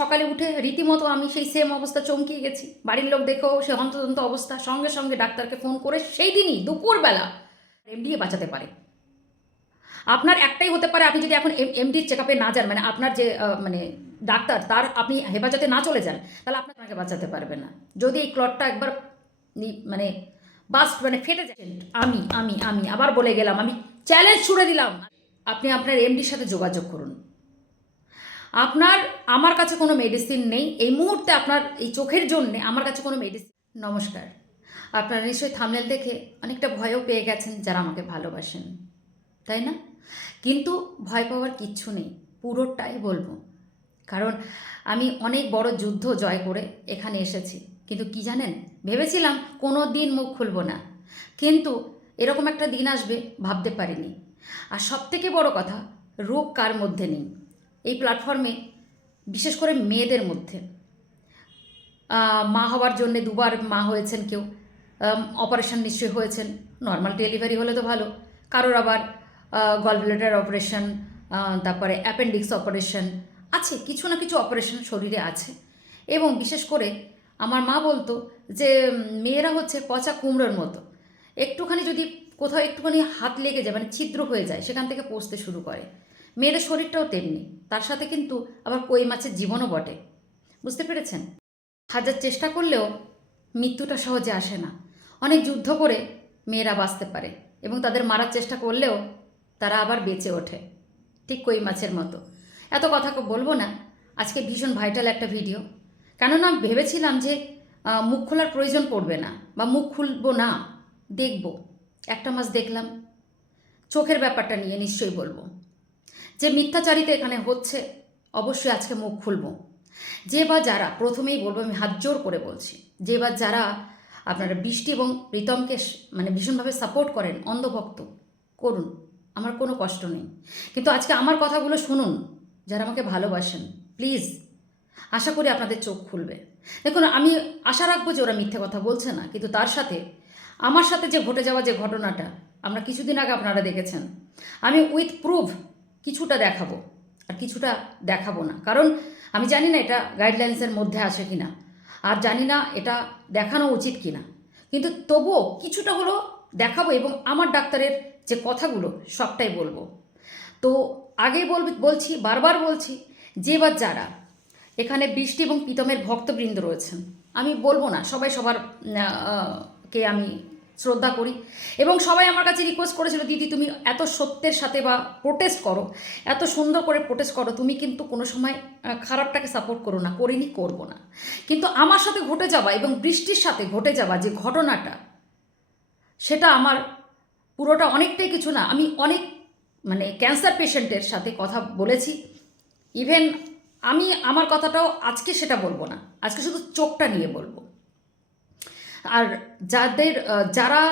সকালে উঠে রীতিমতো আমি সেই সেম অবস্থা চমকিয়ে গেছি। বাড়ির লোক দেখেও সে হন্তদন্ত অবস্থা। সঙ্গে সঙ্গে ডাক্তারকে ফোন করে সেই দিনই দুপুরবেলা এমডিএ বাঁচাতে পারে। আপনার একটাই হতে পারে, আপনি যদি এখন এমডির চেক আপে না যান মানে আপনার যে মানে ডাক্তার, তার আপনি হেফাজতে না চলে যান, তাহলে আপনাকে বাঁচাতে পারবে না। যদি এই ক্লটটা একবার মানে বাস্ট মানে ফেটে যায়, আমি আমি আমি আবার বলে গেলাম, আমি চ্যালেঞ্জ ছুড়ে দিলাম। আপনি আপনার এমডির সাথে যোগাযোগ করুন। আপনার, আমার কাছে কোনো মেডিসিন নেই। এই মুহূর্তে আপনার, এই চোখের জন্যে আমার কাছে কোনো মেডিসিন নমস্কার। আপনারা নিশ্চয়ই থামনেল দেখে অনেকটা ভয়ও পেয়ে গেছেন যারা আমাকে ভালোবাসেন। তাই না? কিন্তু ভয় পাওয়ার কিচ্ছু নেই, পুরোটাই বলব। কারণ আমি অনেক বড় যুদ্ধ জয় করে এখানে এসেছি। কিন্তু কি জানেন? ভেবেছিলাম কোনো দিন মুখ খুলবো না। কিন্তু এরকম একটা দিন আসবে, ভাবতে পারিনি। আর সবথেকে বড় কথা, রোগ কার মধ্যে নেই? এই প্ল্যাটফর্মে বিশেষ করে মেয়েদের মধ্যে মা হওয়ার জন্যে দুবার মা হয়েছেন কেউ অপারেশন নিশ্চয়ই হয়েছেন নর্মাল ডেলিভারি হলে তো ভালো, কারোর আবার গল ব্লেডার অপারেশন তারপরে অ্যাপেন্ডিক্স অপারেশন আছে, কিছু না কিছু অপারেশন শরীরে আছে, এবং বিশেষ করে আমার মা বলতো যে মেয়েরা হচ্ছে পচা কুমড়োর মতো, একটুখানি যদি কোথাও একটুখানি হাত লেগে যায় মানে ছিদ্র হয়ে যায়, সেখান থেকে পচতে শুরু করে মেয়েদের শরীরটাও তেমনি, তার সাথে কিন্তু আবার কই মাছের জীবনও বটে। বুঝতে পেরেছেন? হাজার চেষ্টা করলেও মৃত্যুটা সহজে আসে না। অনেক যুদ্ধ করে মেয়েরা বাঁচতে পারে এবং তাদের মারার চেষ্টা করলেও তারা আবার বেঁচে ওঠে, ঠিক কই মাছের মতো। এত কথা বলব না, আজকে ভীষণ ভাইটাল একটা ভিডিও কেননা ভেবেছিলাম যে মুখ খোলার প্রয়োজন পড়বে না বা মুখ খুলবো না, দেখব, একটা মাস দেখলাম। চোখের ব্যাপারটা নিয়ে নিশ্চয়ই বলব। যে মিথ্যাচারিতা এখানে হচ্ছে, অবশ্যই আজকে মুখ খুলব। যে বা যারা, প্রথমেই বলব, আমি হাত জোর করে বলছি, যে বা যারা আপনারা বৃষ্টি এবং প্রীতমকে মানে ভীষণভাবে সাপোর্ট করেন, অন্ধভক্ত, করুন, আমার কোনো কষ্ট নেই। কিন্তু আজকে আমার কথাগুলো শুনুন, যারা আমাকে ভালোবাসেন প্লিজ আশা করি আপনাদের চোখ খুলবে। দেখুন, আমি আশা রাখব যে ওরা মিথ্যে কথা বলছে না, কিন্তু তার সাথে, আমার সাথে যে ঘটে যাওয়া যে ঘটনাটা, আমরা কিছুদিন আগে আপনারা দেখেছেন, আমি উইথ প্রুফ কিছুটা দেখাবো, আর কিছুটা দেখাবো না। কারণ আমি জানি না এটা গাইডলাইন্সের মধ্যে আছে কি না আর জানি না এটা দেখানো উচিত কি না কিন্তু তবুও কিছুটা হলো দেখাবো এবং আমার ডাক্তারের যে কথাগুলো সবটাই বলব। তো আগে বল বলছি, বারবার বলছি, যে বা যারা এখানে বৃষ্টি এবং প্রীতমের ভক্তবৃন্দ রয়েছেন, আমি বলব না, সবাই সবার কে আমি শ্রদ্ধা করি। এবং সবাই আমার কাছে রিকোয়েস্ট করেছিল, দিদি, তুমি এত সত্যের সাথে বা প্রোটেস্ট করো, এত সুন্দর করে প্রোটেস্ট করো, তুমি কিন্তু কোনো সময় খারাপটাকে সাপোর্ট করো না, করিনি, করব না। কিন্তু আমার সাথে ঘটে যাওয়া এবং বৃষ্টির সাথে ঘটে যাওয়া যে ঘটনাটা, সেটা আমার পুরোটা অনেকটাই কিছু না, আমি অনেক মানে ক্যান্সার পেশেন্টের সাথে কথা বলেছি। ইভেন আমি, আমার কথাটাও আজকে সেটা বলব না, আজকে শুধু চোখটা নিয়ে বলব। আর যাদের যারা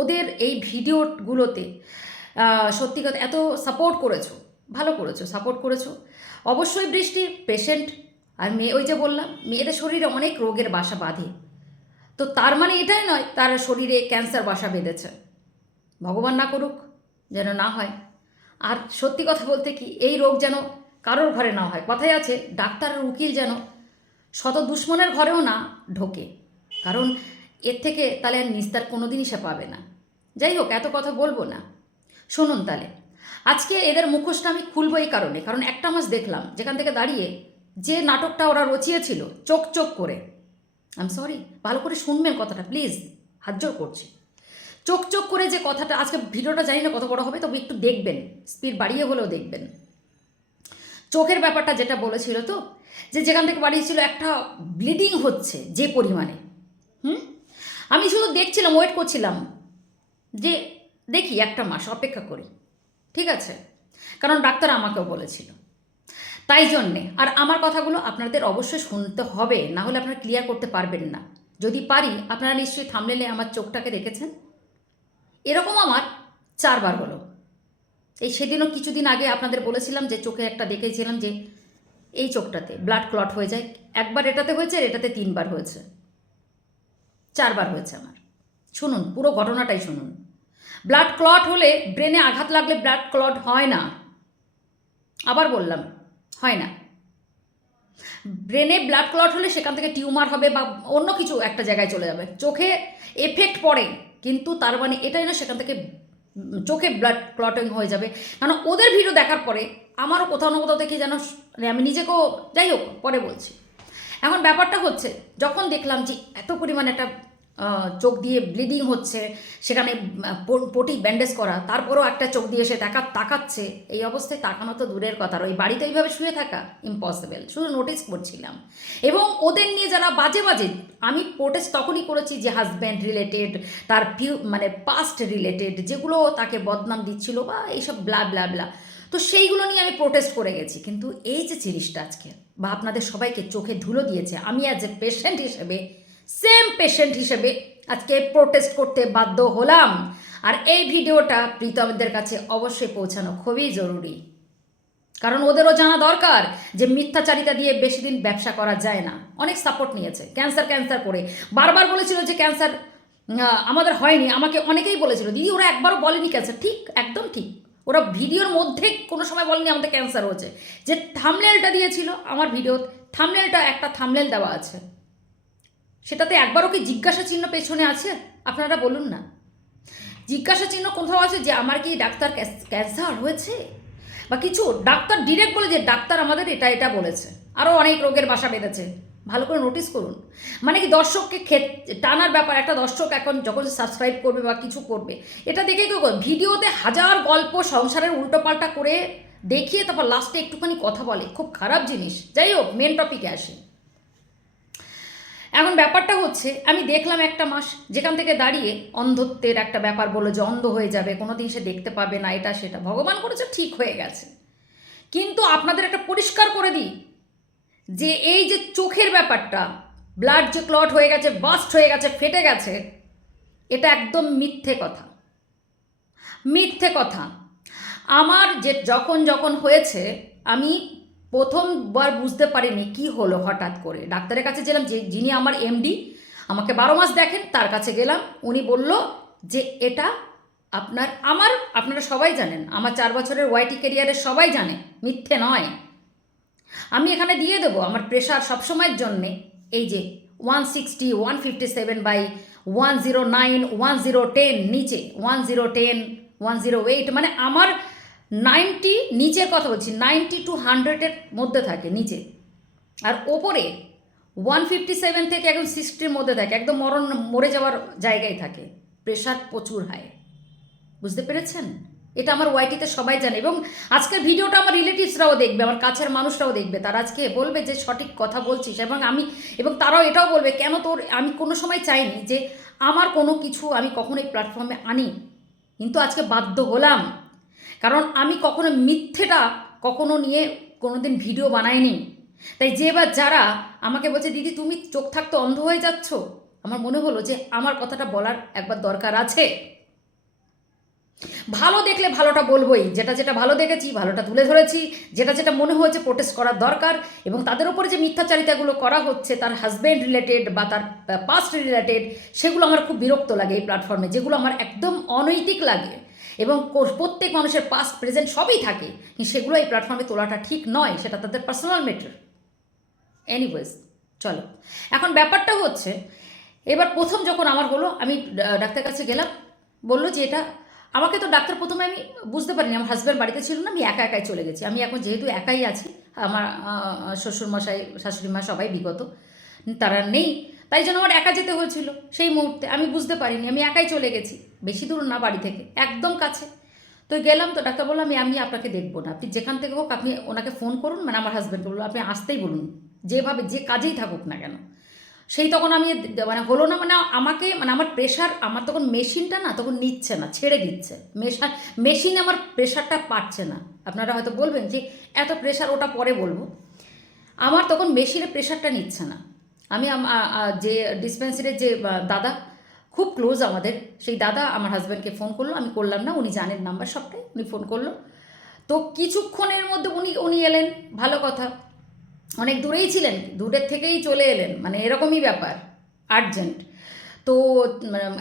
ওদের এই ভিডিওগুলোতে সত্যি কথা এত সাপোর্ট করেছ, ভালো করেছ সাপোর্ট করেছ। অবশ্যই বৃষ্টি পেশেন্ট আর মেয়ে ওই যে বললাম, মেয়েদের শরীরে অনেক রোগের বাসা বাঁধে। তো তার মানে এটাই নয়, তার শরীরে ক্যান্সার বাসা বেঁধেছে। ভগবান না করুক, যেন না হয়। আর সত্যি কথা বলতে কি, এই রোগ যেন কারোর ঘরে না হয়। কথাই আছে ডাক্তার আর উকিল যেন শত দুশ্মনের ঘরেও না ঢোকে। কারণ এর থেকে তাহলে আর নিস্তার কোনো দিনই সে পাবে না। যাই হোক, এত কথা বলব না। শুনুন তাহলে, আজকে এদের মুখোশটা আমি খুলবো এই কারণে, কারণ একটা মাস দেখলাম, যেখান থেকে দাঁড়িয়ে যে নাটকটা ওরা রচিয়েছিল, চোখ চোখ করে আম সরি ভালো করে শুনবেন কথাটা প্লিজ হাত জোর করছি। চোখ চোখ করে যে কথাটা, আজকে ভিডিওটা জানি না কত বড় হবে, তবে একটু দেখবেন স্পিড বাড়িয়ে হলেও দেখবেন। চোখের ব্যাপারটা যেটা বলেছিল তো, যে যেখান থেকে বাড়িয়েছিল একটা ব্লিডিং হচ্ছে, যে পরিমাণে, হুম? আমি শুধু দেখছিলাম ওয়েট করছিলাম যে দেখি একটা মাস অপেক্ষা করি, ঠিক আছে? কারণ ডাক্তার আমাকেও বলেছিল। তাই জন্যে, আর আমার কথাগুলো আপনাদের অবশ্যই শুনতে হবে, না হলে আপনারা ক্লিয়ার করতে পারবেন না। যদি পারি, আপনারা নিশ্চয়ই থামলেলে আমার চোখটাকে দেখেছেন? এরকম আমার চারবার হলো। এই সেদিনও কিছুদিন আগে আপনাদের বলেছিলাম যে চোখে একটা দেখেছিলাম যে এই চোখটাতে ব্লাড ক্লট হয়ে যায়। একবার এটাতে হয়েছে আর এটাতে তিনবার হয়েছে। চারবার হয়েছে আমার। শুনুন, পুরো ঘটনাটাই শুনুন। ব্লাড ক্লট হলে ব্রেনে আঘাত লাগলে ব্লাড ক্লট হয় না। আবার বললাম, হয় না। ব্রেনে ব্লাড ক্লট হলে সেখান থেকে টিউমার হবে বা অন্য কিছু একটা জায়গায় চলে যাবে। চোখে এফেক্ট পড়ে, কিন্তু তার মানে এটাই না সেখান থেকে চোখে ব্লাড ক্লটিং হয়ে যাবে। কারণ ওদের ভিডিও দেখার পরে আমারও কোথাও না কোথাও দেখি যেন মানে আমি নিজেকেও, যাই হোক, পরে বলছি। এখন ব্যাপারটা হচ্ছে, যখন দেখলাম যে এত পরিমাণে একটা চোখ দিয়ে ব্লিডিং হচ্ছে, সেখানে পটি ব্যান্ডেজ করা, তারপরও একটা চোখ দিয়ে সে তাকা, তাকাচ্ছে, এই অবস্থায় তাকানো তো দূরের কথা। ওই বাড়িতে এইভাবে শুয়ে থাকা ইম্পসিবল শুধু নোটিস করছিলাম। এবং ওদের নিয়ে যারা বাজে বাজে, আমি প্রোটেস্ট তখনই করেছি যে হাজব্যান্ড রিলেটেড তার ফিউ মানে পাস্ট রিলেটেড যেগুলো তাকে বদনাম দিচ্ছিল বা এইসব ব্লা ব্লা ব্লা তো সেইগুলো নিয়ে আমি প্রোটেস্ট করে গেছি। কিন্তু এই যে জিনিসটা আজকে, বা আপনাদের সবাইকে চোখে ধুলো দিয়েছে, আমি অ্যাজ এ পেশেন্ট হিসেবে সেম পেশেন্ট হিসেবে আজকে প্রোটেস্ট করতে বাধ্য হলাম। আর এই ভিডিওটা প্রীতমদের কাছে অবশ্যই পৌঁছানো খুবই জরুরি। কারণ ওদেরও জানা দরকার যে মিথ্যাচারিতা দিয়ে বেশি দিন ব্যবসা করা যায় না। অনেক সাপোর্ট নিয়েছে ক্যান্সার ক্যান্সার করে। বারবার বলেছিল যে ক্যান্সার আমাদের হয়নি। আমাকে অনেকেই বলেছিল, দিদি, ওরা একবারও বলেনি ক্যান্সার ঠিক, একদম ঠিক। ওরা ভিডিওর মধ্যে কোনো সময় বলেনি আমাদের ক্যান্সার হয়েছে। যে থামলেলটা দিয়েছিল, আমার ভিডিও থামলেলটা একটা থামলেল দেওয়া আছে। সেটাতে একবারও কি জিজ্ঞাসা চিহ্ন পেছনে আছে? আপনারা বলুন না। জিজ্ঞাসা চিহ্ন কোথাও আছে যে আমার কি ডাক্তার ক্যান্সার হয়েছে? বা কিছু ডাক্তার ডিরেক্ট বলে যে ডাক্তার আমাদের এটা এটা বলেছে। আরও অনেক রোগের বাসা বেঁধেছে। ভালো করে নোটিস করুন। মানে কি দর্শককে টানার ব্যাপার, একটা দর্শক এখন যখন সাবস্ক্রাইব করবে বা কিছু করবে, এটা দেখে কেউ ভিডিওতে হাজার গল্প সংসারের উল্টোপাল্টা করে দেখিয়ে তারপর লাস্টে একটুখানি কথা বলে। খুব খারাপ জিনিস। যাই হোক মেন টপিকে আসে। এখন ব্যাপারটা হচ্ছে, আমি দেখলাম একটা মাস যেখান থেকে দাঁড়িয়ে অন্ধত্বের একটা ব্যাপার বলল যে অন্ধ হয়ে যাবে কোনো দিন সে দেখতে পাবে না, এটা সেটা। ভগবান করেছে, ঠিক হয়ে গেছে। কিন্তু আপনাদের একটা পরিষ্কার করে দিই, যে এই যে চোখের ব্যাপারটা ব্লাড যে ক্লট হয়ে গেছে বাস্ট হয়ে গেছে, ফেটে গেছে, এটা একদম মিথ্যে কথা। মিথ্যে কথা। আমার যে যখন যখন হয়েছে, আমি প্রথমবার বুঝতে পারিনি কি হলো হঠাৎ করে। ডাক্তারের কাছে গেলাম যে, যিনি আমার এমডি আমাকে বারো মাস দেখেন, তার কাছে গেলাম। উনি বলল যে, এটা আপনার, আমার, আপনারা সবাই জানেন, আমার চার বছরের ওয়াইটি ক্যারিয়ারের সবাই জানে, মিথ্যে নয়। আমি এখানে দিয়ে দেবো আমার প্রেশার সবসময়ের জন্যে। এই যে one sixty one fifty seven by one zero nine one zero ten নিচে one zero ten one zero eight মানে আমার নাইনটি নিচের কথা বলছি, নাইনটি টু হান্ড্রেডের মধ্যে থাকে, নিচে। আর ওপরে ওয়ান ফিফটি সেভেন থেকে একদম সিক্সটির মধ্যে থাকে, একদম মরণ, মরে যাওয়ার জায়গায় থাকে, প্রেশার প্রচুর হাই। বুঝতে পেরেছেন? এটা আমার ওয়াইটিতে সবাই জানে। এবং আজকের ভিডিওটা আমার রিলেটিভসরাও দেখবে, আমার কাছের মানুষরাও দেখবে। তারা আজকে বলবে যে সঠিক কথা বলছিস, এবং আমি, এবং তারাও এটাও বলবে, কেন তোর, আমি কোনো সময় চাইনি যে আমার কোনো কিছু আমি কখনো এই প্ল্যাটফর্মে আনি। কিন্তু আজকে বাধ্য হলাম। কারণ আমি কখনো মিথ্যেটা কখনো নিয়ে কোনোদিন ভিডিও বানাইনি। তাই যে বা যারা আমাকে বলছে, দিদি, তুমি চোখ থাকতে অন্ধ হয়ে যাচ্ছ? আমার মনে হলো যে আমার কথাটা বলার একবার দরকার আছে। ভালো দেখলে ভালোটা বলবোই। যেটা যেটা ভালো দেখেছি, ভালোটা তুলে ধরেছি। যেটা যেটা মনে হয়েছে প্রোটেস্ট করার দরকার এবং তাদের উপরে যে মিথ্যাচারিতাগুলো করা হচ্ছে, তার হাজব্যান্ড রিলেটেড বা তার পাস্ট রিলেটেড সেগুলো আমার খুব বিরক্ত লাগে এই প্ল্যাটফর্মে যেগুলো আমার একদম অনৈতিক লাগে। এবং প্রত্যেক মানুষের পাস্ট প্রেজেন্ট সবই থাকে। কিন্তু সেগুলো এই প্ল্যাটফর্মে তোলাটা ঠিক নয়, সেটা তাদের পার্সোনাল ম্যাটার এনিওয়েজ চলো। এখন ব্যাপারটা হচ্ছে, এবার প্রথম যখন আমার হলো, আমি ডাক্তার কাছে গেলাম, বলল যে এটা, আমাকে তো ডাক্তার প্রথমে আমি বুঝতে পারিনি, আমার হাজব্যান্ড বাড়িতে ছিল না, আমি একা একাই চলে গেছি। আমি এখন যেহেতু একাই আছি, আমার শ্বশুরমশাই শাশুড়ি মা সবাই বিগত, তারা নেই, তাই জন্য আমার একা যেতে হয়েছিল। সেই মুহূর্তে আমি বুঝতে পারিনি, আমি একাই চলে গেছি। বেশি দূর না বাড়ি থেকে, একদম কাছে। তো গেলাম তো ডাক্তার বলল, আমি আমি আপনাকে দেখব না। আপনি যেখান থেকে হোক, আপনি ওনাকে ফোন করুন মানে আমার হাজব্যান্ড বলল আপনি আসতেই বলুন। যেভাবে, যে কাজেই থাকুক না কেন। সেই তখন আমি মানে হলো না মানে আমাকে মানে আমার প্রেশার আমার তখন মেশিনটা না তখন নিচ্ছে না, ছেড়ে দিচ্ছে। মেশার মেশিন আমার প্রেশারটা পাচ্ছে না। আপনারা হয়তো বলবেন যে, এত প্রেশার ওটা পরে বলব। আমার তখন মেশিনের প্রেশারটা নিচ্ছে না। আমি যে ডিসপেন্সারির যে দাদা খুব ক্লোজ আমাদের। সেই দাদা আমার হাজব্যান্ডকে ফোন করল, আমি করলাম না, উনি জানেন নাম্বার সবটাই, উনি ফোন করল। তো কিছুক্ষণের মধ্যে উনি উনি এলেন, ভালো কথা। অনেক দূরেই ছিলেন, দূরের থেকেই চলে এলেন মানে এরকমই ব্যাপার আর্জেন্ট তো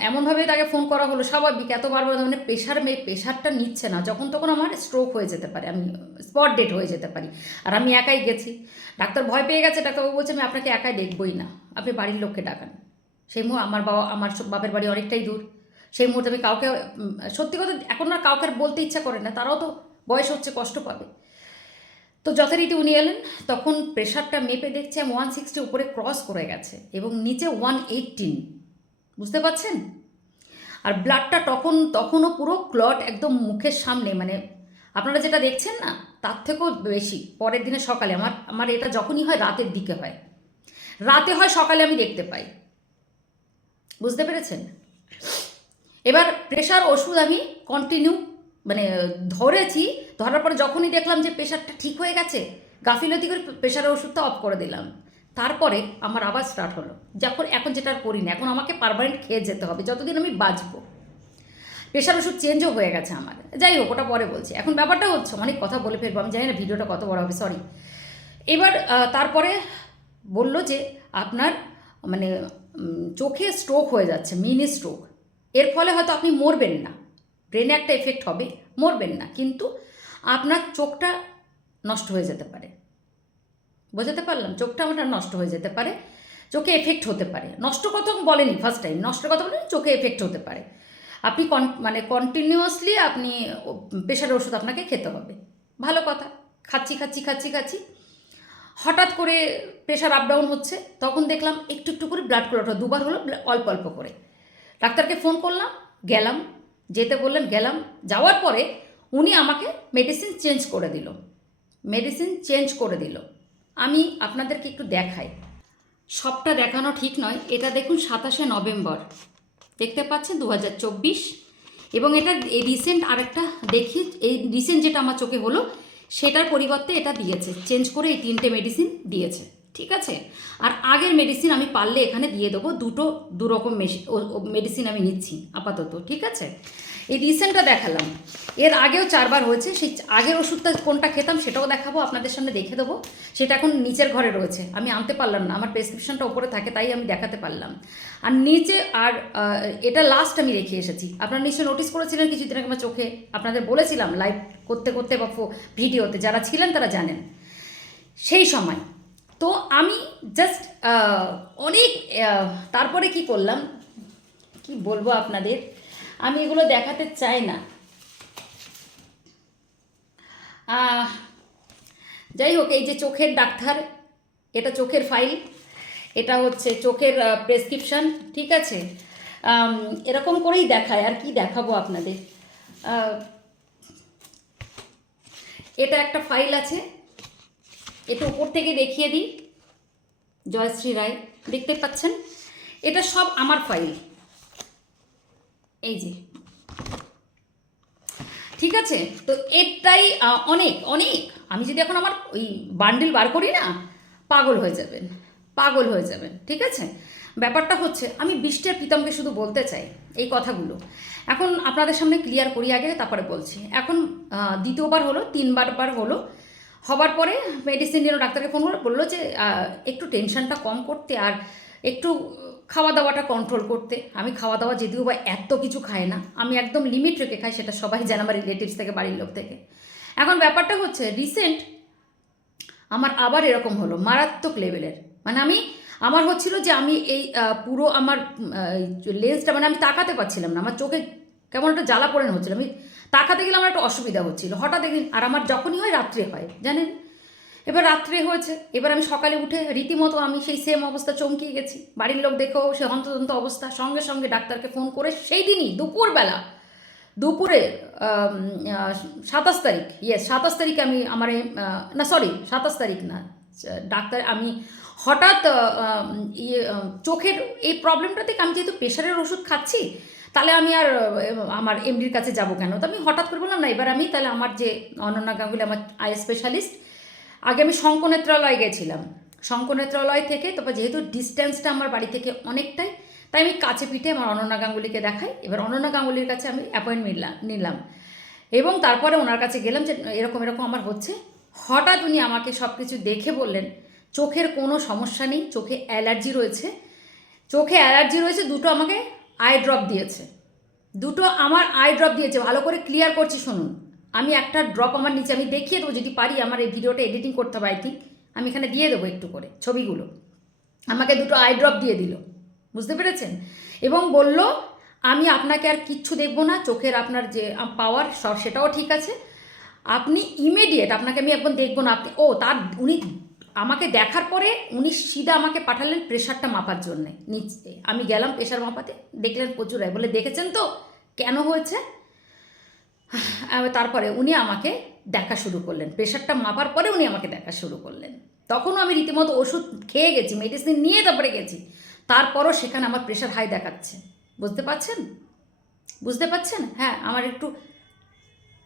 এমনভাবে তাকে ফোন করা হলো, স্বাভাবিক এত বারবার মানে প্রেশার মেয়ে প্রেশারটা নিচ্ছে না। যখন তখন আমার স্ট্রোক হয়ে যেতে পারে, আমি স্পট ডেট হয়ে যেতে পারি, আর আমি একাই গেছি। ডাক্তার ভয় পেয়ে গেছে, ডাক্তারবাবু বলছে, আমি আপনাকে একাই দেখবই না, আপনি বাড়ির লোককে ডাকান। সেই মুহূর্তে আমার বাবা, আমার বাপের বাড়ি অনেকটাই দূর। সেই মুহূর্তে আমি কাউকে সত্যি কথা এখন আর কাউকে বলতে ইচ্ছা করে না, তারাও তো বয়স হচ্ছে, কষ্ট পাবে। তো যথারীতি উনি এলেন, তখন প্রেশারটা মেপে দেখছে ওয়ান সিক্সটি উপরে ক্রস করে গেছে এবং নিচে ওয়ান এইটিন বুঝতে পারছেন? আর ব্লাডটা তখন, তখনও পুরো ক্লট একদম মুখের সামনে মানে আপনারা যেটা দেখছেন না, তার থেকেও বেশি, পরের দিনে সকালে। আমার আমার এটা যখনই হয়, রাতের দিকে হয়। রাতে হয়, সকালে আমি দেখতে পাই। বুঝতে পেরেছেন? এবার প্রেশার ওষুধ আমি কন্টিনিউ মানে ধরেছি, ধরার পরে যখনই দেখলাম যে প্রেশারটা ঠিক হয়ে গেছে, গাফিলতি করে প্রেশারের ওষুধটা অফ করে দিলাম। তারপরে আমার আবার স্টার্ট হলো। যখন, এখন যেটা করি না, এখন আমাকে পারমানেন্ট খেয়ে যেতে হবে, যতদিন আমি বাঁচবো। প্রেশার ওষুধ চেঞ্জও হয়ে গেছে আমার। যাই হোক, ওটা পরে বলছি। এখন ব্যাপারটা হচ্ছে অনেক কথা বলে ফেলব, আমি জানি না ভিডিওটা কত বড় হবে সরি এবার তারপরে বলল যে আপনার মানে চোখে স্ট্রোক হয়ে যাচ্ছে মিনি স্ট্রোক এর ফলে হয়তো আপনি মরবেন না। ব্রেনে একটা এফেক্ট হবে, মরবেন না। কিন্তু আপনার চোখটা নষ্ট হয়ে যেতে পারে। বোঝাতে পারলাম? চোখটা আমার নষ্ট হয়ে যেতে পারে। চোখে এফেক্ট হতে পারে। নষ্ট কথা বলেনি ফার্স্ট টাইম নষ্ট কথা বলেনি, চোখে এফেক্ট হতে পারে। আপনি কন মানে কন্টিনিউয়াসলি আপনি প্রেশারের ওষুধ আপনাকে খেতে হবে। ভালো কথা। খাচ্ছি খাচ্ছি খাচ্ছি খাচ্ছি। হঠাৎ করে প্রেশার আপ ডাউন হচ্ছে, তখন দেখলাম একটু একটু করে ব্লাড ক্লট দুবার হলো অল্প অল্প করে। ডাক্তারকে ফোন করলাম, গেলাম, যেতে বললেন, গেলাম, যাওয়ার পরে উনি আমাকে মেডিসিন চেঞ্জ করে দিল। মেডিসিন চেঞ্জ করে দিল। আমি আপনাদেরকে একটু দেখাই। সবটা দেখানো ঠিক নয়, এটা দেখুন সাতাশে নভেম্বর। দেখতে পাচ্ছেন দু হাজার চব্বিশ। এবং এটা রিসেন্ট আরেকটা দেখি, এই রিসেন্ট যেটা আমার চোখে হলো সেটার পরিবর্তে এটা দিয়েছে। চেঞ্জ করে এই তিনটে মেডিসিন দিয়েছে। ঠিক আছে? আর আগের মেডিসিন আমি পারলে এখানে দিয়ে দেবো। দুটো, দুরকম মেডিসিন আমি নিচ্ছি আপাতত। ঠিক আছে? এই রিসেন্টটা দেখালাম। এর আগেও চারবার হয়েছে, সেই আগের ওষুধটা কোনটা খেতাম সেটাও দেখাবো, আপনাদের সামনে দেখে দেবো। সেটা এখন নিচের ঘরে রয়েছে। আমি আনতে পারলাম না, আমার প্রেসক্রিপশনটা ওপরে থাকে, তাই আমি দেখাতে পারলাম। আর নিচে আর এটা লাস্ট আমি রেখে এসেছি। আপনারা নিশ্চয়ই নোটিস করেছিলেন কিছুদিন আগে আমার চোখে, আপনাদের বলেছিলাম লাইভ করতে করতে বা ভিডিওতে, যারা ছিলেন তারা জানেন। সেই সময়, তো আমি জাস্ট অনেক তারপরে কি করলাম, কি বলব আপনাদের? আমি এগুলো দেখাতে চাই না। যাই হোক, এই যে চোখের ডাক্তার, এটা চোখের ফাইল, এটা হচ্ছে চোখের প্রেসক্রিপশন, ঠিক আছে? এরকম করেই দেখায়, আর কি দেখাবো আপনাদের? এটা একটা ফাইল আছে, এটা উপর থেকে দেখিয়ে দিই। জয়শ্রী রায়, দেখতে পাচ্ছেন? এটা সব আমার ফাইল। এই যে। ঠিক আছে? তো এটাই অনেক অনেক। আমি যদি এখন আমার ওই বান্ডিল বার করি না, পাগল হয়ে যাবেন। পাগল হয়ে যাবেন, ঠিক আছে? ব্যাপারটা হচ্ছে, আমি বৃষ্টির প্রীতমকে শুধু বলতে চাই এই কথাগুলো। এখন আপনাদের সামনে ক্লিয়ার করি আগে, তারপরে বলছি। এখন দ্বিতীয়বার হলো, তিনবার বার হলো। হবার পরে মেডিসিন নিয়ে ডাক্তারকে ফোন করে বলল যে একটু টেনশনটা কম করতে আর একটু খাওয়া দাওয়াটা কন্ট্রোল করতে। আমি খাওয়া দাওয়া যদিও বা এত কিছু খাই না, আমি একদম লিমিট রেখে খাই, সেটা সবাই জানে আমার রিলেটিভস থেকে, বাড়ির লোক থেকে। এখন ব্যাপারটা হচ্ছে রিসেন্ট আমার আবার এরকম হলো, মারাত্মক লেভেলের মানে আমি, আমার হচ্ছিল যে আমি এই পুরো আমার লেন্সটা মানে আমি তাকাতে পারছিলাম না, আমার চোখে কেমন একটা জ্বালা পড়ে হচ্ছিল। আমি তাকাতে গেলে আমার একটা অসুবিধা হচ্ছিল। হঠাৎ একদিন, আর আমার যখনই হয়, রাত্রে হয়, জানেন? এবার রাত্রে হয়েছে, এবার আমি সকালে উঠে রীতিমতো আমি সেই সেম অবস্থা চমকিয়ে গেছি। বাড়ির লোক দেখেও সে হন্তদন্ত অবস্থা। সঙ্গে সঙ্গে ডাক্তারকে ফোন করে সেই দিনই, দুপুরবেলা, দুপুরে সাতাশ তারিখ ইয়েস সাতাশ তারিখে আমি আমার না সরি সাতাশ তারিখ না ডাক্তার, আমি হঠাৎ ইয়ে চোখের এই প্রবলেমটা থেকে আমি যেহেতু প্রেশারের ওষুধ খাচ্ছি, তাহলে আমি আর আমার এমডির কাছে যাব কেন? তো আমি হঠাৎ করে বললাম, না, এবার আমি তাহলে আমার যে অনন্যা গাঙ্গুলি, আমার আই স্পেশালিস্ট আগে আমি শঙ্কনেত্রালয় গেছিলাম। শঙ্কনেত্রালয় থেকে, তারপর যেহেতু ডিস্টেন্সটা আমার বাড়ি থেকে অনেকটাই, তাই আমি কাছে পিঠে আমার অনন্যা গাঙ্গুলিকে দেখাই। এবার অনন্যা গাঙ্গুলির কাছে আমি অ্যাপয়েন্টমেন্ট নিলাম এবং তারপরে ওনার কাছে গেলাম যে, এরকম এরকম আমার হচ্ছে। হঠাৎ উনি আমাকে সব কিছু দেখে বললেন, চোখের কোনো সমস্যা নেই, চোখে অ্যালার্জি রয়েছে। চোখে অ্যালার্জি রয়েছে, দুটো আমাকে আই ড্রপ দিয়েছে। দুটো আমার আই ড্রপ দিয়েছে। ভালো করে ক্লিয়ার করছি, শুনুন। আমি একটা ড্রপ আমার নিচে, আমি দেখিয়ে দেবো, যদি পারি আমার এই ভিডিওটা এডিটিং করতে হবে আই থিঙ্ক আমি এখানে দিয়ে দেবো একটু করে ছবিগুলো। আমাকে দুটো আই ড্রপ দিয়ে দিল। বুঝতে পেরেছেন? এবং বলল, আমি আপনাকে আর কিচ্ছু দেখব না, চোখের আপনার যে পাওয়ার সব সেটাও ঠিক আছে। আপনি ইমিডিয়েট আপনাকে আমি একবার দেখব না। আপনি, ও, তার, উনি আমাকে দেখার পরে উনি সিধা আমাকে পাঠালেন প্রেশারটা মাপার জন্যে। নিচে, আমি গেলাম প্রেশার মাপাতে, দেখলেন প্রচুর বলে, দেখেছেন তো? কেন হয়েছে? তারপরে উনি আমাকে দেখা শুরু করলেন। প্রেশারটা মাপার পরে উনি আমাকে দেখা শুরু করলেন। তখনও আমি রীতিমতো ওষুধ খেয়ে গেছি মেডিসিন নিয়ে তারপরে গেছি। তারপরও সেখানে আমার প্রেশার হাই দেখাচ্ছে। বুঝতে পারছেন? বুঝতে পারছেন? হ্যাঁ আমার একটু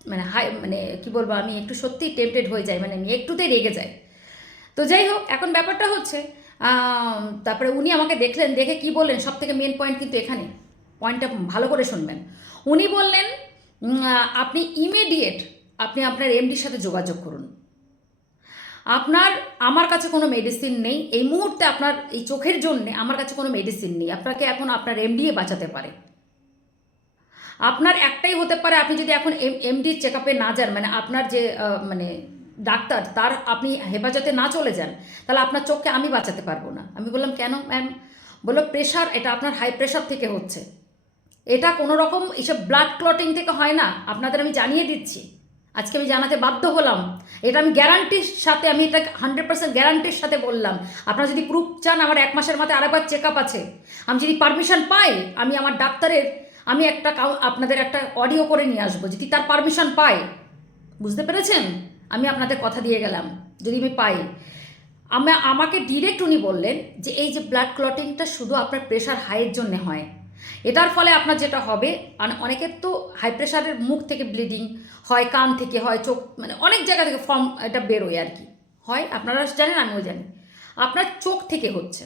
মানে হাই মানে কি বলব আমি একটু সত্যি টেম্পটেড হয়ে যাই মানে আমি একটুতেই রেগে যাই। তো যাই হোক, এখন ব্যাপারটা হচ্ছে তারপরে উনি আমাকে দেখলেন, দেখে কি বললেন সব থেকে মেন পয়েন্ট কিন্তু এখানে। পয়েন্টটা ভালো করে শুনবেন। উনি বললেন আপনি ইমিডিয়েট আপনি আপনার এমডির সাথে যোগাযোগ করুন। আপনার, আমার কাছে কোনো মেডিসিন নেই, এই মুহূর্তে আপনার, এই চোখের জন্যে আমার কাছে কোনো মেডিসিন নেই, আপনাকে এখন আপনার এমডিএ বাঁচাতে পারে। আপনার একটাই হতে পারে, আপনি যদি এখন এম এমডির চেক আপে না যান মানে আপনার যে মানে ডাক্তার, তার আপনি হেফাজতে না চলে যান, তাহলে আপনার চোখকে আমি বাঁচাতে পারব না। আমি বললাম, কেন ম্যাম বলল প্রেশার এটা আপনার হাই প্রেশার থেকে হচ্ছে। এটা কোনো রকম এইসব ব্লাড ক্লটিং থেকে হয় না। আপনাদের আমি জানিয়ে দিচ্ছি। আজকে আমি জানাতে বাধ্য হলাম। এটা আমি গ্যারান্টির সাথে আমি এটা হান্ড্রেড পার্সেন্ট গ্যারান্টির সাথে বললাম। আপনারা যদি প্রুফ চান, আমার এক মাসের মাথায় আরেকবার চেক আপ আছে। আমি যদি পারমিশন পাই, আমি আমার ডাক্তারের, আমি একটা আপনাদের একটা অডিও করে নিয়ে আসব। যদি তার পারমিশন পাই, বুঝতে পেরেছেন? আমি আপনাদের কথা দিয়ে গেলাম। যদি আমি পাই। আমা আমাকে ডিরেক্ট উনি বললেন যে, এই যে ব্লাড ক্লটিংটা শুধু আপনার প্রেশার হাইয়ের জন্য হয়। এটার ফলে আপনার যেটা হবে অনেকের তো হাই প্রেশারের মুখ থেকে ব্লিডিং হয়, কান থেকে হয়, চোখ মানে অনেক জায়গা থেকে ফর্ম এটা বেরোয় আর কি। হয়? আপনারা জানেন, আমিও জানি। আপনার চোখ থেকে হচ্ছে।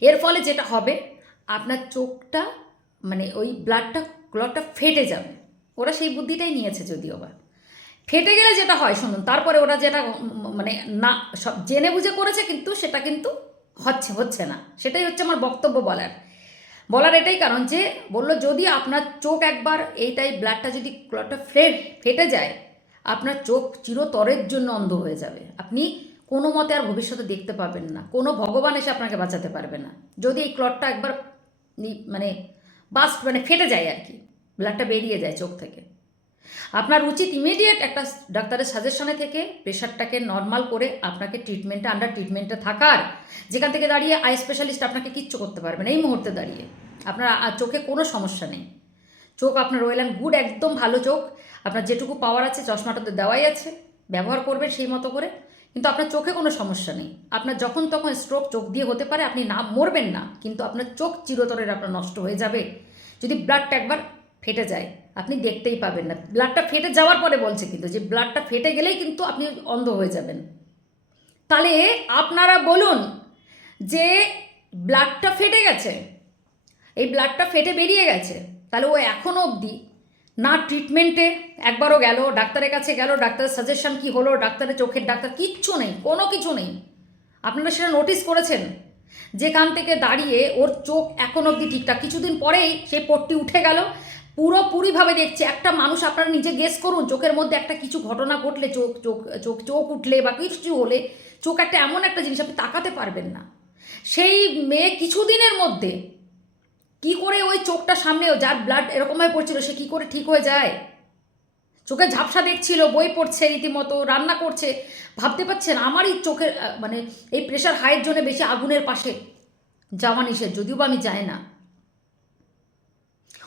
এর ফলে যেটা হবে, আপনার চোখটা মানে ওই ব্লাডটা ক্লটটা ফেটে যাবে। ওরা সেই বুদ্ধিটাই নিয়েছে যদিও বা। ফেটে গেলে যেটা হয়, শুনুন, তারপরে ওরা যেটা মানে না, সব জেনে বুঝে করেছে, কিন্তু সেটা কিন্তু হচ্ছে হচ্ছে না। সেটাই হচ্ছে আমার বক্তব্য বলার। বলার এটাই কারণ যে বলল, যদি আপনার চোখ একবার এইটাই ব্লাডটা যদি ক্লটটা ফে ফেটে যায়, আপনার চোখ চিরতরের জন্য অন্ধ হয়ে যাবে। আপনি কোনো মতে আর ভবিষ্যতে দেখতে পাবেন না। কোনো ভগবান এসে আপনাকে বাঁচাতে পারবে না। যদি এই ক্লটটা একবার মানে বাস মানে ফেটে যায় আর কি, ব্লাডটা বেরিয়ে যায় চোখ থেকে। আপনার উচিত ইমিডিয়েট একটা ডাক্তারের সাজেশনে থেকে প্রেশারটাকে নর্মাল করে আপনাকে ট্রিটমেন্টে আন্ডার ট্রিটমেন্টে থাকার, যেখান থেকে দাঁড়িয়ে আই স্পেশালিস্ট আপনাকে কিচ্ছু করতে পারবে না, এই মুহূর্তে দাঁড়িয়ে। আপনার চোখে কোনো সমস্যা নেই। চোখ আপনার ওয়েল অ্যান্ড গুড একদম ভালো চোখ। আপনার যেটুকু পাওয়ার আছে, চশমাটা তো দেওয়াই আছে। ব্যবহার করবেন সেই মতো করে। কিন্তু আপনার চোখে কোনো সমস্যা নেই। আপনার যখন তখন স্ট্রোক চোখ দিয়ে হতে পারে, আপনি না মরবেন না, কিন্তু আপনার চোখ চিরতরের আপনার নষ্ট হয়ে যাবে। যদি ব্লাডটা একবার ফেটে যায় আপনি দেখতেই পাবেন না। ব্লাডটা ফেটে যাওয়ার পরে বলছে কিন্তু যে ব্লাডটা ফেটে গেলেই কিন্তু আপনি অন্ধ হয়ে যাবেন। তাহলে আপনারা বলুন যে ব্লাডটা ফেটে গেছে, এই ব্লাডটা ফেটে বেরিয়ে গেছে, তাহলে ও এখনও অবধি না ট্রিটমেন্টে একবারও গেল, ডাক্তারের কাছে গেল, ডাক্তারের সাজেশন কি হলো, ডাক্তারের চোখের, ডাক্তার কিচ্ছু নেই, কোনো কিছু নেই। আপনারা সেটা নোটিস করেছেন? যেখান থেকে দাঁড়িয়ে ওর চোখ এখন অবধি ঠিকঠাক। কিছুদিন পরেই সেই পট্টি উঠে গেল পুরোপুরিভাবে দেখছে, একটা মানুষ আপনারা নিজে গেস করুন, চোখের মধ্যে একটা কিছু ঘটনা ঘটলে, চোখ চোখ চোখ চোখ উঠলে বা কিছু হলে চোখ একটা এমন একটা জিনিস আপনি তাকাতে পারবেন না। সেই মেয়ে কিছুদিনের মধ্যে কি করে ওই চোখটা সামনে, যার ব্লাড এরকমভাবে পড়ছিল, সে কি করে ঠিক হয়ে যায়? চোখে ঝাপসা দেখছিল, বই পড়ছে রীতিমতো, রান্না করছে। ভাবতে পারছেন, আমারই চোখের মানে এই প্রেশার হাইয়ের জন্য বেশি আগুনের পাশে যাওয়া নিষেধ, যদিও বা আমি যাই না।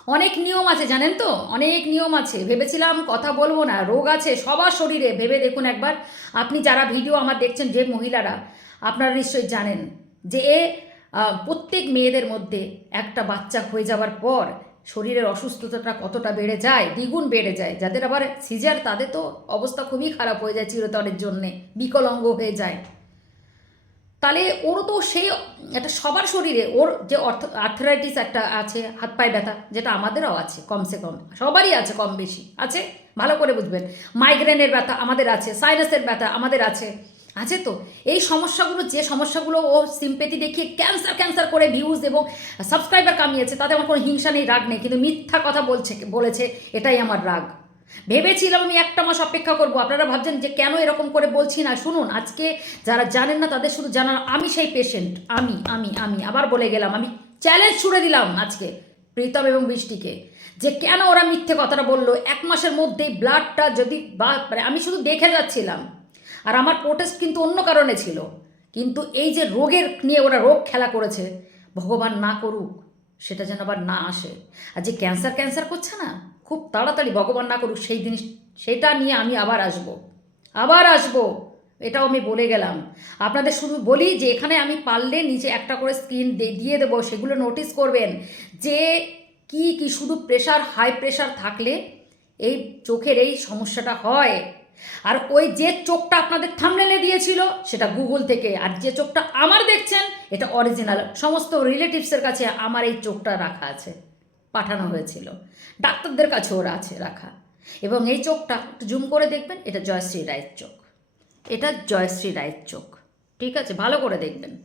অনেক নিয়ম আছে, জানেন তো? অনেক নিয়ম আছে। ভেবেছিলাম কথা বলব না, রোগ আছে সবার শরীরে, ভেবে দেখুন একবার। আপনি যারা ভিডিও আমার দেখছেন, যে মহিলারা, আপনারা নিশ্চয়ই জানেন যে এ প্রত্যেক মেয়েদের মধ্যে একটা বাচ্চা হয়ে যাওয়ার পর শরীরের অসুস্থতাটা কতটা বেড়ে যায়, দ্বিগুণ বেড়ে যায়। যাদের আবার সিজার তাদের তো অবস্থা খুবই খারাপ হয়ে যায় চিরতরের জন্যে, বিকলাঙ্গ হয়ে যায়। তাহলে ওরও তো সেই একটা সবার শরীরে ওর যে অর্থ আর্থারাইটিস একটা আছে, হাত পায়ে ব্যথা, যেটা আমাদেরও আছে, কমসে কম, সবারই আছে কম বেশি, আছে? ভালো করে বুঝবেন। মাইগ্রেনের ব্যথা আমাদের আছে সাইনাসের ব্যথা আমাদের আছে আছে তো? এই সমস্যাগুলো, যে সমস্যাগুলো ও সিম্পেথি দেখিয়ে ক্যান্সার ক্যান্সার করে ভিউজ এবং সাবস্ক্রাইবার কামিয়েছে, তাতে আমার কোনো হিংসা নেই, রাগ নেই, কিন্তু মিথ্যা কথা বলছে, বলেছে, এটাই আমার রাগ। ভেবেছিলাম আমি একটা মাস অপেক্ষা করব। আপনারা ভাবছেন যে কেন এরকম করে বলছি না? শুনুন, আজকে যারা জানেন না তাদের শুধু জানান আমি সেই পেশেন্ট আমি আমি আমি। আবার বলে গেলাম, আমি চ্যালেঞ্জ ছুড়ে দিলাম আজকে প্রীতম এবং বৃষ্টিকে যে কেন ওরা মিথ্যে কথাটা বলল? এক মাসের মধ্যেই ব্লাডটা যদি বা মানে আমি শুধু দেখে যাচ্ছিলাম। আর আমার প্রোটেস্ট কিন্তু অন্য কারণে ছিল। কিন্তু এই যে রোগের নিয়ে ওরা রোগ খেলা করেছে, ভগবান না করুক, সেটা যেন আবার না আসে। আর যে ক্যান্সার ক্যান্সার করছে না খুব তাড়াতাড়ি ভগবান না করুক, সেই জিনিস, সেটা নিয়ে আমি আবার আসব। আবার আসব, এটাও আমি বলে গেলাম। আপনাদের শুধু বলি যে, এখানে আমি পারলে নিচে একটা করে স্ক্রিন দিয়ে দেবো, সেগুলো নোটিস করবেন যে, কি কি শুধু প্রেশার হাই প্রেশার থাকলে এই চোখের এই সমস্যাটা হয়। আর ওই যে চোখটা আপনাদের থামনেলে দিয়েছিল, সেটা গুগল থেকে। আর যে চোখটা আমার দেখছেন, এটা অরিজিনাল সমস্ত রিলেটিভসের কাছে আমার এই চোখটা রাখা আছে। পাঠানো হয়েছিল। ডাক্তারদের কাছে ওরা আছে রাখা। এবং এই চোখটা একটু জুম করে দেখবেন, এটা জয়শ্রী রায়ের চোখ। এটা জয়শ্রী রায়ের চোখ। ঠিক আছে? ভালো করে দেখবেন।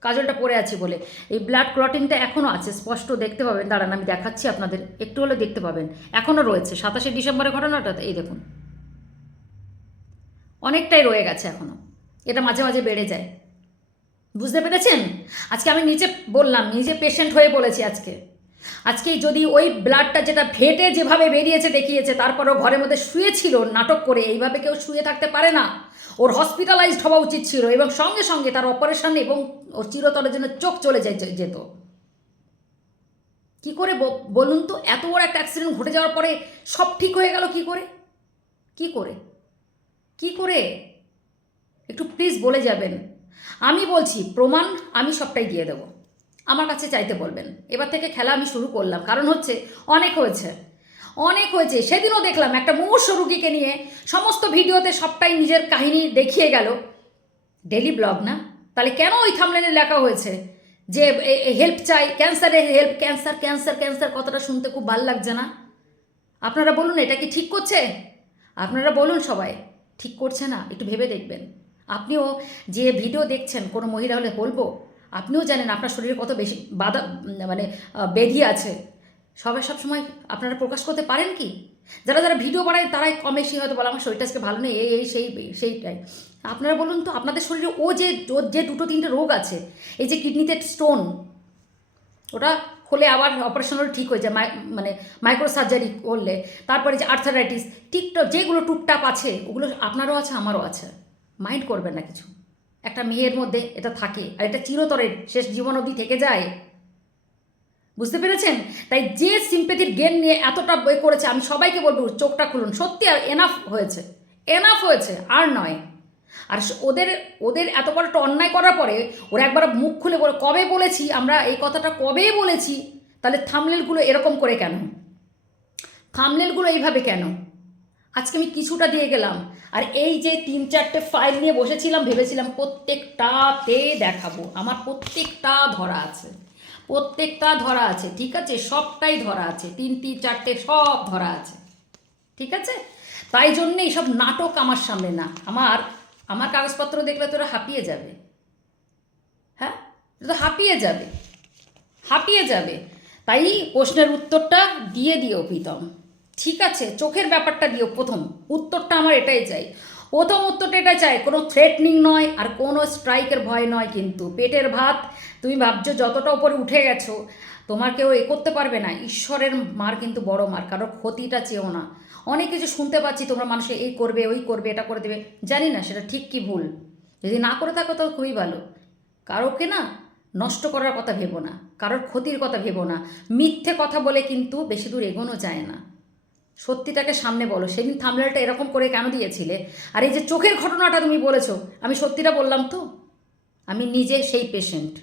কাজলটা পরে আছি বলে। এই ব্লাড ক্লটিংটা এখনও আছে, স্পষ্ট দেখতে পাবেন। দাঁড়ান, আমি দেখাচ্ছি আপনাদের। একটু হলে দেখতে পাবেন। এখনও রয়েছে। সাতাশে ডিসেম্বরের ঘটনাটা, এই দেখুন। অনেকটাই রয়ে গেছে এখনও। এটা মাঝে মাঝে বেড়ে যায়। বুঝতে পেরেছেন? আজকে আমি নিজে বললাম, নিজে পেশেন্ট হয়ে বলেছি আজকে। আজকে যদি ওই ব্লাডটা যেটা ফেটে যেভাবে বেরিয়েছে দেখিয়েছে, তারপরও ঘরের মধ্যে শুয়েছিল নাটক করে, এইভাবে কেউ শুয়ে থাকতে পারে না। ওর হসপিটালাইজড হওয়া উচিত ছিল এবং সঙ্গে সঙ্গে তার অপারেশন এবং ওর চিরতরের জন্য চোখ চলে যায় যেত। কি করে বলুন তো, এত বড় একটা অ্যাক্সিডেন্ট ঘটে যাওয়ার পরে সব ঠিক হয়ে গেল কি করে? কি করে? কি করে? একটু প্লিজ বলে যাবেন। আমি বলছি, প্রমাণ আমি সবটাই দিয়ে দেবো। আমার কাছে চাইতে বলবেন। এবার থেকে খেলা আমি শুরু করলাম। কারণ হচ্ছে, অনেক হয়েছে। অনেক হয়েছে। সেদিনও দেখলাম একটা মুমূর্ষ রুগীকে নিয়ে সমস্ত ভিডিওতে সবটাই নিজের কাহিনী দেখিয়ে গেল। ডেলি ব্লগ না? তাহলে কেন ওই থামলেনে লেখা হয়েছে? যে হেল্প চাই ক্যান্সারের হেল্প ক্যান্সার ক্যান্সার ক্যান্সার কথাটা শুনতে খুব ভালো লাগছে না? আপনারা বলুন, এটা কি ঠিক করছে? আপনারা বলুন সবাই, ঠিক করছে না? একটু ভেবে দেখবেন। আপনিও যে ভিডিও দেখছেন, কোনো মহিলা হলে বলব আপনিও জানেন আপনার শরীরে কত বেশি বাধা মানে বেধি আছে। সবাই সব সময় আপনারা প্রকাশ করতে পারেন কি? যারা যারা ভিডিও বানায় তারাই কম বেশি হয়তো বলে, আমার শরীরটা আজকে ভালো নেই, এই এই, সেই, সেইটাই। আপনারা বলুন তো, আপনাদের শরীরে ও যে যে দুটো, তিনটে রোগ আছে, এই যে কিডনিতে স্টোন, ওটা হলে আবার অপারেশন হলে ঠিক হয়ে যায় মানে মাইক্রো সার্জারি করলে। তারপরে যে আর্থারাইটিস, টিকটক, যেগুলো টুকটাপ আছে, ওগুলো আপনারও আছে, আমারও আছে। মাইন্ড করবেন না কিছু। একটা মেয়ের মধ্যে এটা থাকে আর এটা চিরতরের, শেষ জীবন অবধি থেকে যায়। বুঝতে পেরেছেন? তাই যে সিম্পেথির গেম নিয়ে এতটা বই করেছে, আমি সবাইকে বলব, চোখটা খুলুন। সত্যি আর এনাফ হয়েছে। এনাফ হয়েছে, আর নয়। আর ওদের ওদের এত বড় একটা অন্যায় করার পরে ওরা একবার মুখ খুলে বলে, কবে বলেছি? আমরা এই কথাটা কবে বলেছি? তাহলে থামলেলগুলো এরকম করে কেন? থামলেলগুলো এইভাবে কেন? আজকে আমি কিছুটা দিয়ে গেলাম। আর এই যে তিন চারটে ফাইল নিয়ে বসেছিলাম, ভেবেছিলাম প্রত্যেকটাতে দেখাবো। আমার প্রত্যেকটা ধরা আছে। প্রত্যেকটা ধরা আছে, ঠিক আছে? সবটাই ধরা আছে। তিন তিন, চারটে সব ধরা আছে। ঠিক আছে? তাই জন্যে এইসব নাটক আমার সামনে না। আমার আমার কাগজপত্র দেখলে তোরা হাঁপিয়ে যাবে। হ্যাঁ? তো হাঁপিয়ে যাবে। হাঁপিয়ে যাবে। তাই প্রশ্নের উত্তরটা দিয়ে দিও, প্রীতম। ঠিক আছে, চোখের ব্যাপারটা দিও প্রথম। উত্তরটা আমার এটাই চাই। প্রথম উত্তরটা এটা চাই, কোনো থ্রেটনিং নয় আর কোনো স্ট্রাইকের ভয় নয় কিন্তু। পেটের ভাত, তুমি ভাবছ যতটা উপরে উঠে গেছো, তোমার কেউ এ করতে পারবে না। ঈশ্বরের মার কিন্তু বড় মার, কারোর ক্ষতিটা চেয়েও না। অনেক কিছু শুনতে পাচ্ছি, তোমরা মানুষে এই করবে, ওই করবে, এটা করে দেবে। জানি না সেটা ঠিক কি ভুল। যদি না করে থাকো তো খুবই ভালো। কারোকে না নষ্ট করার কথা ভেবো না, কারোর ক্ষতির কথা ভেবো না। মিথ্যে কথা বলে কিন্তু বেশি দূর এগোনো যায় না। সত্যিটাকে সামনে বলো। সেদিন থামলেলটা এরকম করে কেন দিয়েছিলে? আর এই যে চোখের ঘটনাটা তুমি বলেছ, আমি সত্যিটা বললাম তো? আমি নিজে সেই পেশেন্ট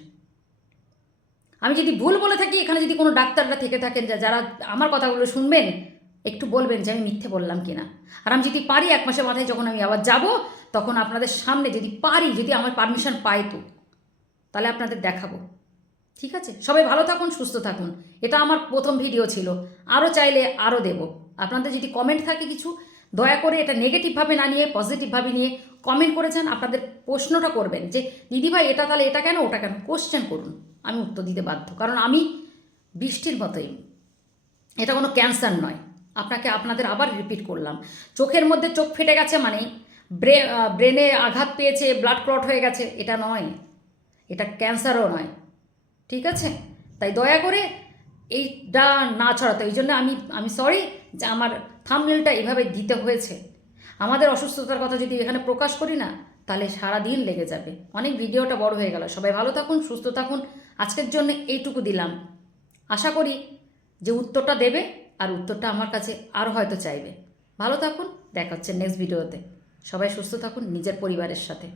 আমি যদি ভুল বলে থাকি, এখানে যদি কোনো ডাক্তাররা থেকে থাকেন যারা আমার কথাগুলো শুনবেন, একটু বলবেন যে আমি মিথ্যে বললাম কি না আর আমি যদি পারি, এক মাসের মাথায় যখন আমি আবার যাব, তখন আপনাদের সামনে যদি পারি, যদি আমার পারমিশন পাই তো, তাহলে আপনাদের দেখাবো। ঠিক আছে? সবাই ভালো থাকুন, সুস্থ থাকুন। এটা আমার প্রথম ভিডিও ছিল। আরও চাইলে আরও দেব। আপনাদের যদি কমেন্ট থাকে কিছু, দয়া করে এটা নেগেটিভভাবে না নিয়ে পজিটিভভাবে নিয়ে কমেন্ট করেছেন, আপনাদের প্রশ্নটা করবেন যে দিদিভাই এটা তাহলে এটা কেন, ওটা কেন? কোশ্চেন করুন। আমি উত্তর দিতে বাধ্য। কারণ আমি বৃষ্টির মতোই। এটা কোনো ক্যান্সার নয়। আপনাকে, আপনাদের আবার রিপিট করলাম। চোখের মধ্যে চোখ ফেটে গেছে মানে ব্রে ব্রেনে আঘাত পেয়েছে ব্লাড ক্লট হয়ে গেছে, এটা নয়। এটা ক্যান্সারও নয়। ঠিক আছে? তাই দয়া করে এইটা না ছড়াতে। ওই জন্য আমি আমি সরি যে আমার থামনেলটা এভাবে দিতে হয়েছে। আমাদের অসুস্থতার কথা যদি এখানে প্রকাশ করি না, তাহলে সারা দিন লেগে যাবে। অনেক ভিডিওটা বড় হয়ে গেল। সবাই ভালো থাকুন, সুস্থ থাকুন। আজকের জন্য এইটুকু দিলাম। আশা করি যে উত্তরটা দেবে আর উত্তরটা আমার কাছে আরও হয়তো চাইবে। ভালো থাকুন, দেখা হচ্ছে নেক্সট ভিডিওতে সবাই সুস্থ থাকুন, নিজের পরিবারের সাথে।